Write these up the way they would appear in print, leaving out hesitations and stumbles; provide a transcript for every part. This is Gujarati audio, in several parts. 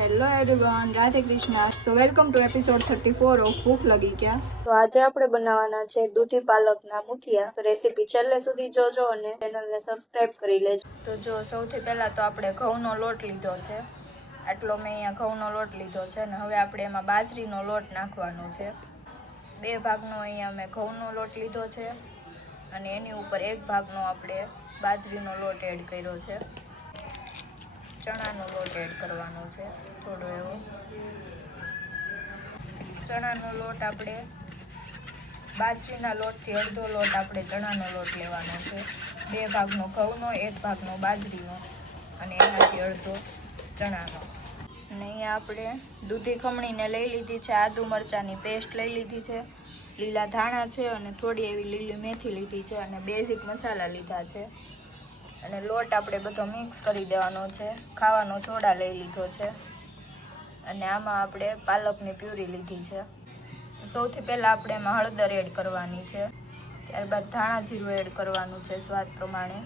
Hello everyone, Radhe Krishna. So welcome to episode 34 of ભૂખ લગી ક્યાં. તો આજે આપણે બનાવવાના છે દૂધી પાલકના મુઠિયા. તો રેસીપી છેલ્લે સુધી જોજો અને ચેનલને સબસ્ક્રાઇબ કરી લેજો. તો જો સૌથી પહેલા તો આપણે ઘઉંનો લોટ લીધો છે. આટલો મેં અહીંયા ઘઉંનો લોટ લીધો છે અને હવે આપણે એમાં બાજરીનો લોટ નાખવાનો છે. બે ભાગનો અહીંયા મેં ઘઉંનો લોટ લીધો છે અને એની ઉપર એક ભાગનો આપણે બાજરીનો લોટ એડ કર્યો છે. ચણાનો લોટ એડ કરવાનો છે થોડો એવો. ચણાનો લોટ આપણે બાજરીના લોટથી અડધો લોટ આપણે ચણાનો લોટ લેવાનો છે. બે ભાગનો ઘઉંનો, એક ભાગનો બાજરીનો અને એનાથી અડધો ચણાનો. અને અહીંયા આપણે દૂધી ખમણીને લઈ લીધી છે, આદુ મરચાંની પેસ્ટ લઈ લીધી છે, લીલા ધાણા છે અને થોડી એવી લીલી મેથી લીધી છે અને બેઝિક મસાલા લીધા છે. અને લોટ આપણે બધો મિક્સ કરી દેવાનો છે. ખાવાનો સોડા લઈ લીધો છે અને આમાં આપણે પાલકની પ્યુરી લીધી છે. સૌથી પહેલાં આપણે એમાં હળદર એડ કરવાની છે, ત્યારબાદ ધાણા જીરું એડ કરવાનું છે સ્વાદ પ્રમાણે,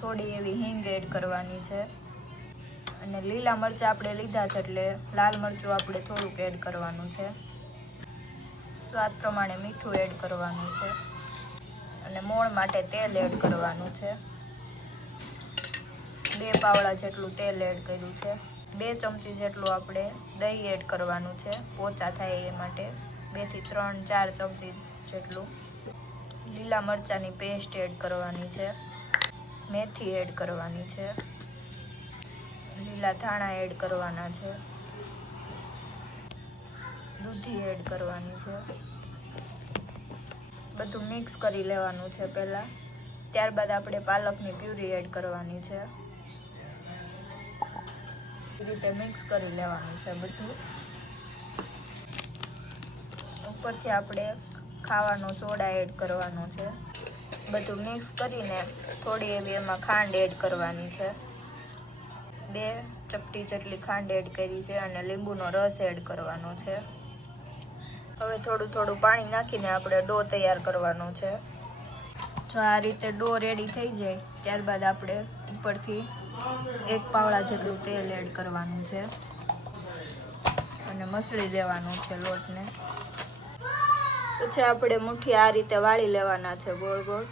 થોડી એવી હિંગ એડ કરવાની છે અને લીલા મરચાં આપણે લીધા છે એટલે લાલ મરચું આપણે થોડુંક એડ કરવાનું છે. સ્વાદ પ્રમાણે મીઠું એડ કરવાનું છે અને મોણ માટે તેલ એડ કરવાનું છે. 2 પાવડા જેટલું તેલ એડ કર્યું છે. 2 ચમચી જેટલું આપણે દહીં એડ કરવાનું છે, પોચા થાય એ માટે. 2 થી 3, 4 ચમચી જેટલું. લીલા મરચાંની પેસ્ટ એડ કરવાની છે, મેથી એડ કરવાની છે, લીલા ધાણા એડ કરવાના છે, દૂધી એડ કરવાની છે. બધું મિક્સ કરી લેવાનું છે પહેલાં. ત્યારબાદ આપણે પાલકની પ્યુરી એડ કરવાની છે. એ રીતે મિક્સ કરી લેવાનું છે બધું. ઉપરથી આપણે ખાવાનો સોડા એડ કરવાનો છે. બધું મિક્સ કરીને થોડી એવી એમાં ખાંડ એડ કરવાની છે. 2 ચપટી જેટલી ખાંડ એડ કરી છે અને લીંબુનો રસ એડ કરવાનો છે. હવે થોડું પાણી નાખીને આપણે ડો તૈયાર કરવાનો છે. જો આ રીતે ડો રેડી થઈ જાય ત્યારબાદ આપણે ઉપરથી 1 પાવડા જેટલું તેલ એડ કરવાનું છે અને મસળી દેવાનું છે લોટને. પછી આપણે મુઠ્ઠી આ રીતે વાળી લેવાના છે ગોળ ગોળ.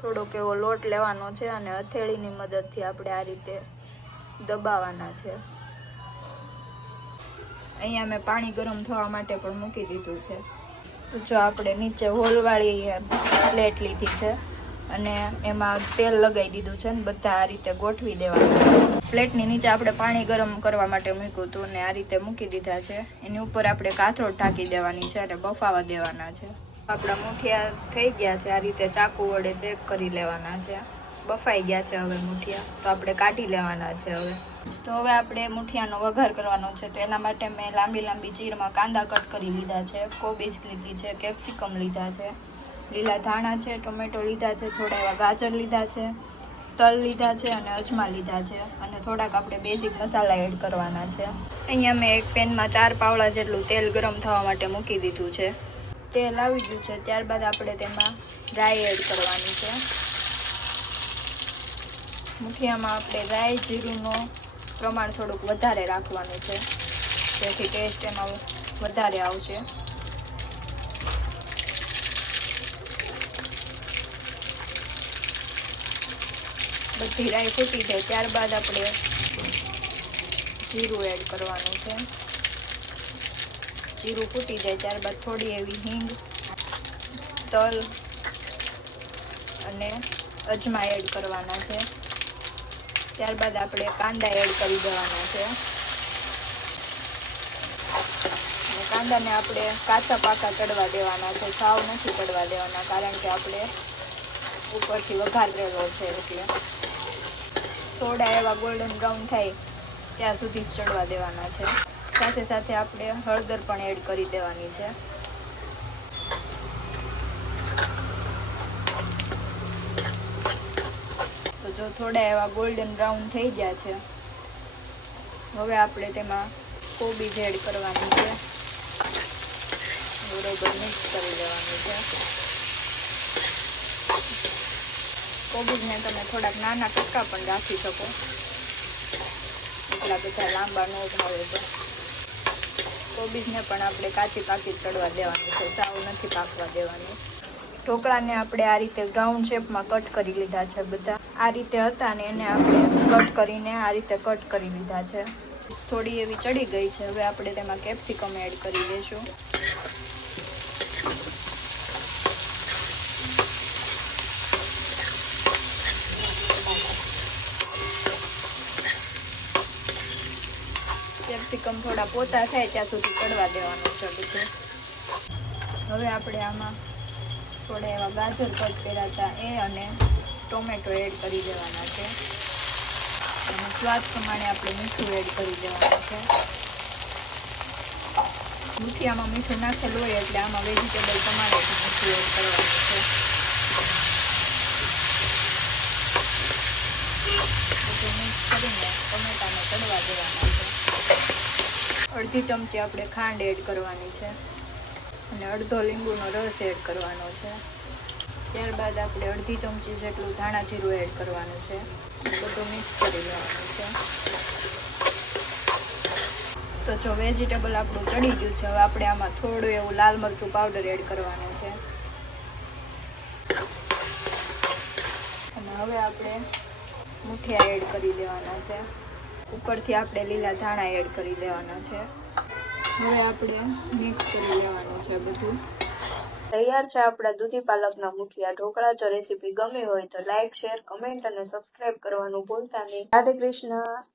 થોડોક એવો લોટ લેવાનો છે અને હથેળીની મદદથી આપણે આ રીતે દબાવવાના છે. અહીંયા મેં પાણી ગરમ થવા માટે પણ મૂકી દીધું છે. જો આપણે નીચે હોલવાળી પ્લેટ લીધી છે અને એમાં તેલ લગાવી દીધું છે ને બધા આ રીતે ગોઠવી દેવાનું. પ્લેટની નીચે આપણે પાણી ગરમ કરવા માટે મૂક્યું હતું ને આ રીતે મૂકી દીધા છે. એની ઉપર આપણે કાથરોટ ઢાંકી દેવાની છે અને બફાવા દેવાના છે. આપણા મુઠિયા થઈ ગયા છે. આ રીતે ચાકુ વડે ચેક કરી લેવાના છે. બફાઈ ગયા છે હવે મુઠિયા, તો આપણે કાઢી લેવાના છે હવે. તો હવે આપણે મુઠિયાનો વઘાર કરવાનો છે. તો એના માટે મેં લાંબી ચીરમાં કાંદા કટ કરી લીધા છે, કોબીજ લીધી છે, કેપ્સિકમ લીધા છે, લીલા ધાણા છે, ટોમેટો લીધા છે, થોડા એવા ગાજર લીધા છે, તલ લીધા છે અને અજમા લીધા છે અને થોડાક આપણે બેઝિક મસાલા એડ કરવાના છે. અહીંયા મેં એક પેનમાં 4 પાવડા જેટલું તેલ ગરમ થવા માટે મૂકી દીધું છે. તેલ આવી ગયું છે ત્યારબાદ આપણે તેમાં રાઈ એડ કરવાની છે. મુઠિયામાં આપણે રાઈ જીરુંનો પ્રમાણ થોડુંક વધારે રાખવાનું છે જેથી ટેસ્ટ એમાં વધારે આવશે. બધી રાઈ ફૂટી જાય ત્યારબાદ આપણે જીરું એડ કરવાનું છે. જીરું ફૂટી જાય ત્યારબાદ થોડી એવી હિંગ, તલ અને અજમા એડ કરવાના છે. ત્યારબાદ આપણે કાંદા એડ કરી દેવાના છે. અને કાંદાને આપણે કાચા પાકા ચડવા દેવાના છે, સાવ નથી ચડવા દેવાના કારણ કે આપણે ઉપરથી વઘારેલો છે એટલે. થોડા એવા ગોલ્ડન બ્રાઉન થાય ત્યાં સુધી જ ચડવા દેવાના છે. સાથે સાથે આપણે હળદર પણ એડ કરી દેવાની છે. તો જો થોડા એવા ગોલ્ડન બ્રાઉન થઈ ગયા છે હવે આપણે તેમાં કોબીજ એડ કરવાની છે. બરોબર મિક્સ કરી દેવાનું છે. કોબીજને તમે થોડાક નાના કટકા પણ રાખી શકો. એટલા બધા લાંબા ન ભાવે તો. કોબીજને પણ આપણે કાચી પાકી ચડવા દેવાની છે, સાવ નથી પાકવા દેવાની. ઢોકળાને આપણે આ રીતે રાઉન્ડ શેપમાં કટ કરી લીધા છે બધા. આ રીતે હતા ને એને આપણે કટ કરીને આ રીતે કટ કરી લીધા છે. થોડી એવી ચડી ગઈ છે. હવે આપણે તેમાં કેપ્સિકમ એડ કરી દઈશું. કેપ્સિકમ થોડા પોચા થાય ત્યાં સુધી ચડવા દેવાનું છે બધું. હવે આપણે આમાં થોડા એવા ગાજર કટ કર્યા હતા એ અને ટોમેટો એડ કરી દેવાના છે. અને સ્વાદ પ્રમાણે આપણે મીઠું એડ કરી દેવાનું છે. મુઠિયામાં મીઠું નાખેલું હોય એટલે આમાં વેજીટેબલ પ્રમાણે મીઠું એડ કરવાનું છે. બધું મિક્સ કરીને ટમેટાને ચડવા દેવાના છે. અડધી ચમચી આપણે ખાંડ એડ કરવાની છે અને અડધો લીંબુનો રસ એડ કરવાનો છે. ત્યારબાદ આપણે અડધી ચમચી જેટલું ધાણા જીરું એડ કરવાનું છે. બધું મિક્સ કરી લેવાનું છે. તો જો વેજીટેબલ આપણું ચડી ગયું છે, હવે આપણે આમાં થોડું એવું લાલ મરચું પાવડર એડ કરવાનું છે. અને હવે આપણે મુઠિયા એડ કરી દેવાના છે. ઉપરથી આપણે લીલા ધાણા એડ કરી દેવાના છે. હવે આપણે મિક્સ કરી લેવાનું છે બધું. તૈયાર છે આપણા દૂધી પાલકના મુઠિયા ઢોકળા. જો રેસીપી ગમી હોય તો લાઈક, શેર, કમેન્ટ અને સબસ્ક્રાઇબ કરવાનું ભૂલતા નહીં. રાધે કૃષ્ણ.